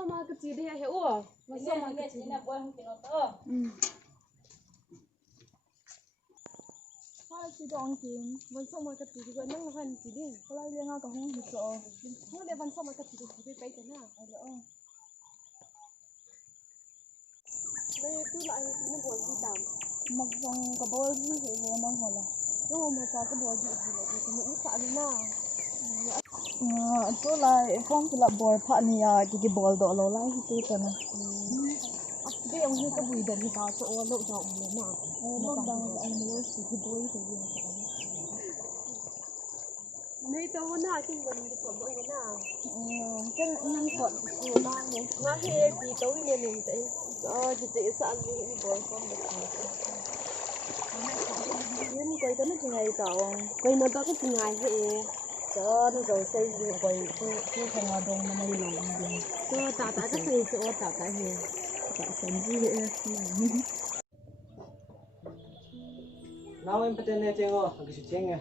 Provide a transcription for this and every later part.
sama kecil dia hewa. Sama kecil. Ini buah mungkin oto. Chỉ đong kiếm, vẫn xong mà cái gì vậy nó là hành gì đi, có lại liên ngao cả không được rồi, nó để vẫn xong mà cái gì thì cái thế nào, ở đó. Đây cứ lại nó buồn gì tạm, mặc dòng cái bôi gì thì nó hồi là, nó mà sao cái bôi gì là thì nó sợ luôn nào. Tôi lại không phải là bôi phản thì cái bôi đó lâu lại thì tôi cần bây ông như cái bụi đần thì vào chỗ lộ rộng nữa mà lộ rộng anh mới chỉ cái bôi thì gì này tao na trên gần cái phần bôi na cái năm phần của ba này nó hay thì tối nay mình thấy chỉ sợ cái bôi không được nhưng quay tới nó chừng ngày tao quay nó tao cái chừng ngày vậy cho nó rồi xây dựng quay cái phòng hoạt động nó mới làm được cho tạo cái gì cho tạo cái gì Now em paten ne chengo, agisi chenge.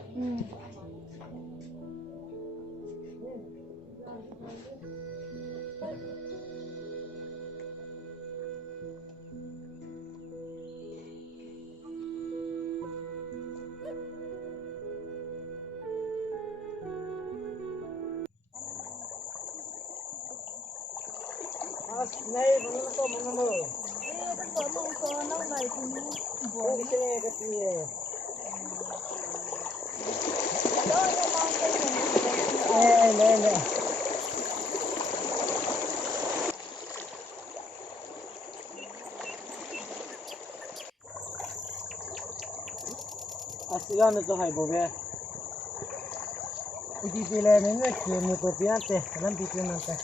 Này, vẫn có mong mơ. Có mong có nó này thì Buồn cái chenge cái gì? Nè. Asigan nó hay bố bé. Đi đi lên nó chuyện một tổ tiên thế, làm gì chuyện này?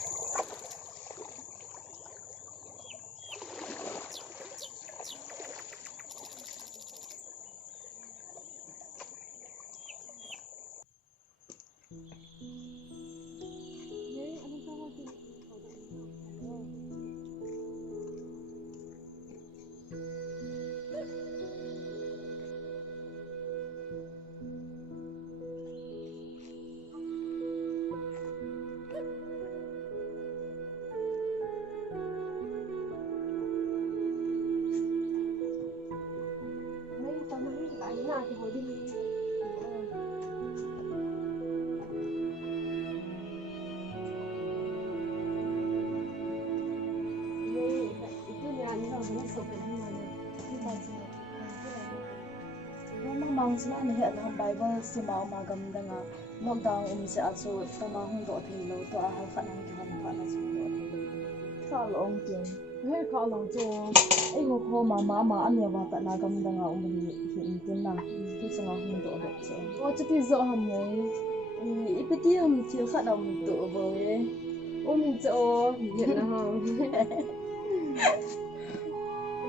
thì hồi đi itu nhà như là nó sụp cái như này như vậy nó mang xin anh hiện là bài vở xin bảo mà cầm đang à lockdown sẽ áp dụng tao mang không độ thì lâu tao hay phản ứng cho mình phản ứng sao là ông tiền hay khó lòng cho ấy hồ mà anh nhà vào tại nào cầm đang à mình hiện tiền nào thì sẽ không độ được chứ chắc thì rõ hầm này ít cái tí hầm chiếu phản ứng độ với ôi mình chỗ hiện là hầm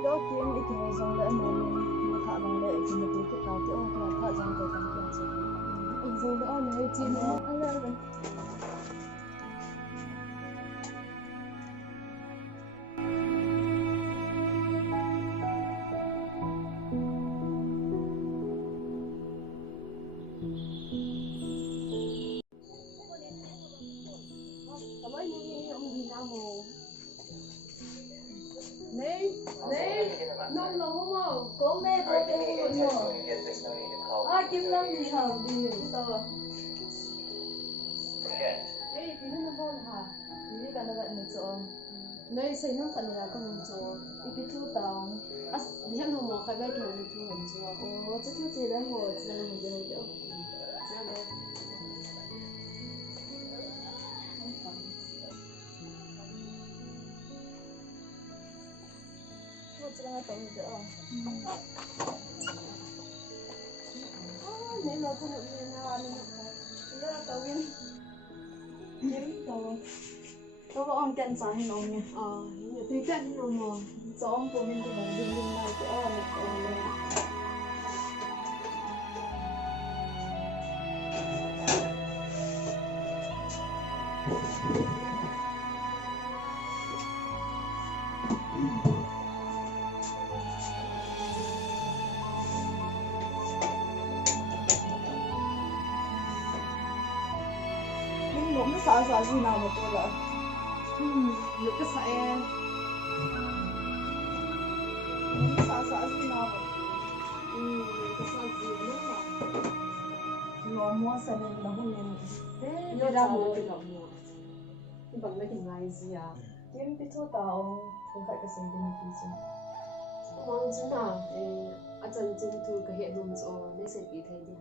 đó kiếm ít cái dòng lẽ mình thả dòng lẽ thì mình cái cao chỗ là thả dòng cái con kia chứ dòng lẽ này chỉ nó anh là Này, nông là không không? Có mẹ có em mà. Kim Lâm thì hầm thì tờ. Ê, thì nó không hả? Thì cái là vậy một chỗ. Này, xây nó phải là con một chỗ. Cái thu tàu. Đi ăn hôm một cái bát đồ thu một chỗ. Chắc nó chỉ là hồ, chỉ là một chỗ chỗ. Jangan tahu juga. Ni lo tu nak ni nak ni. Dia tahu ni. Ni tahu. Tahu orang kan sahih orang ni. Ni tu kan ni orang. Seorang pun ni tu orang ni mai tu orang ni. Nó sợ gì nào mà tôi lại Được cái sợi sa sa gì nào cái sao gì nữa mà lo mua sa nên là không nên thế Nhớ ra ra một rồi. cái lọ mua cái bằng mấy cái ngày gì à kiếm bị thua tao không phải cái sinh viên gì chứ mong chứ nào à chân chân thu cái hệ luôn cho nên sẽ bị thay đi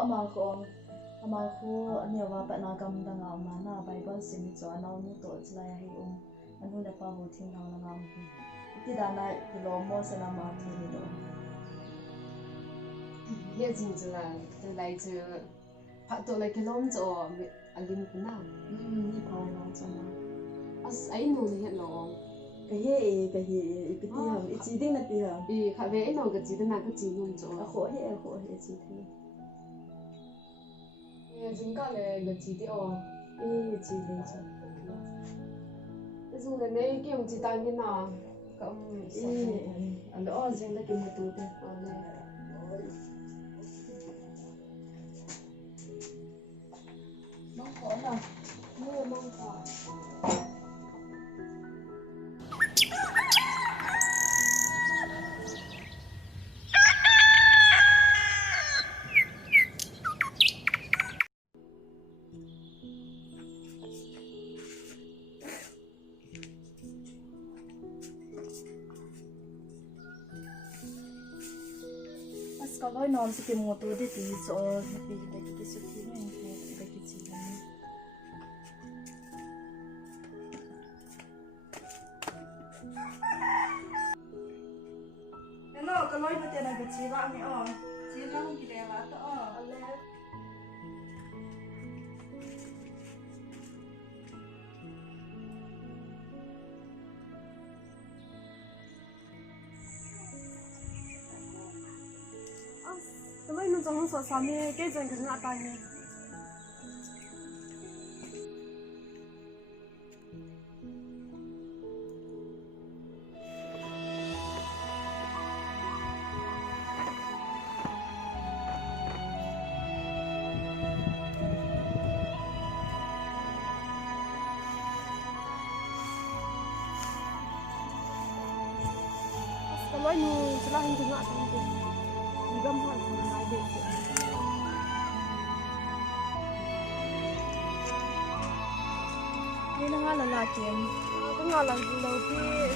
ama ko ania wa pa na kam da nga ma na bible sim cho anau nu to chla ya hi anu na pa ho thing na ngam ti da na ki lo mo sa na ma thu ni do hệ gì chứ là từ lại chứ phát tổ lại cái lom cho anh linh cũng nào ni pa na cha na ấy nô thì hiện lọ cái he i pi ti ham i chi ding na ti ha khá về nó cái gì đó là cái gì luôn cho a kho he chi thi chúng ta là cái gì đó e chi le cha ví dụ là này cái ông chị ta như nào cũng a lo jing la ki mu tu te mong khó nào mưa mong quả Mas kalau non si ke mo tu de ti so pi de ki su ki ne ki de ki chi ne Hello, kalau ibu tiada ke chi ba ni oh. Chi lang ki de ba to oh. Tụi mình trong số sáu mươi cái dân cái ngã tay này. Tụi mình chỉ là hình cái ngã tay này. Găm hẳn một cái để Ni na nga la ken. cái ngõ là gì đầu tiên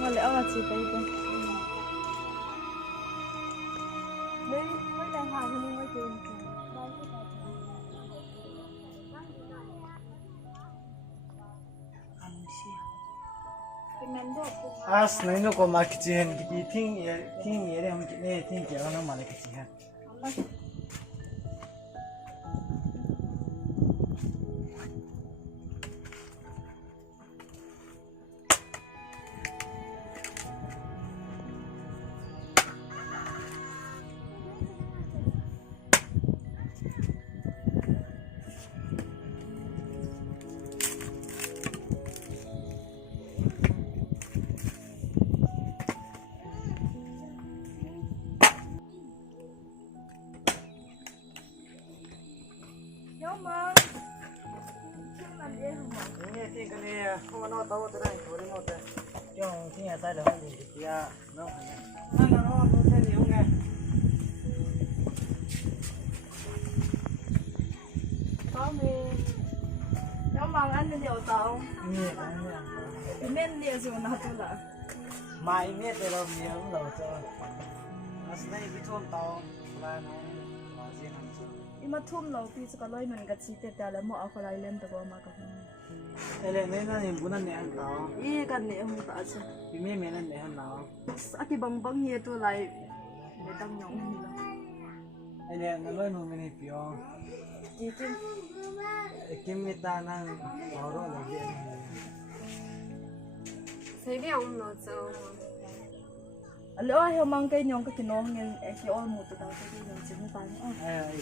Nga le awa chi pai ko. đấy mới đại hàng thì mới tiền As nãy nó có mà cái gì hết cái thing ye đấy không cái này thing kia nó mà cái gì hết. Yo ma. Chung làm gì không mà? Ini thing cái này không có nó tao tới đây thôi đi một đây. Trong thing ở đây là không gì kia nó phải nó nó thế nhiều nghe. Có mi. Yo ma ăn được nhiều tao. Nghe cái này. Cái men địa rồi nó tu là. Mai nghe tới đâu nhiều lâu cho. As này bị thôn tao là nó gì làm sao. Ima thum lo pi sa kaloi man ka chi te ta la mo a ko lai len ta ko ma ka. Ele này nó nhìn bún ăn nè tao. I kan ne hu ta cha. Bị mẹ mẹ ăn nè ăn nào. Aki bang bang hi tu lai le dang nyong hi la. Ele nó nói nó mình hiểu. Ki kim Kim người ta năng bảo rồi là gì. thấy cái ông nó cho Alo, he mang kai nyong ka kinong ngel e ki ol mu ta ta ki nyong chi mu pa ni. Ai ai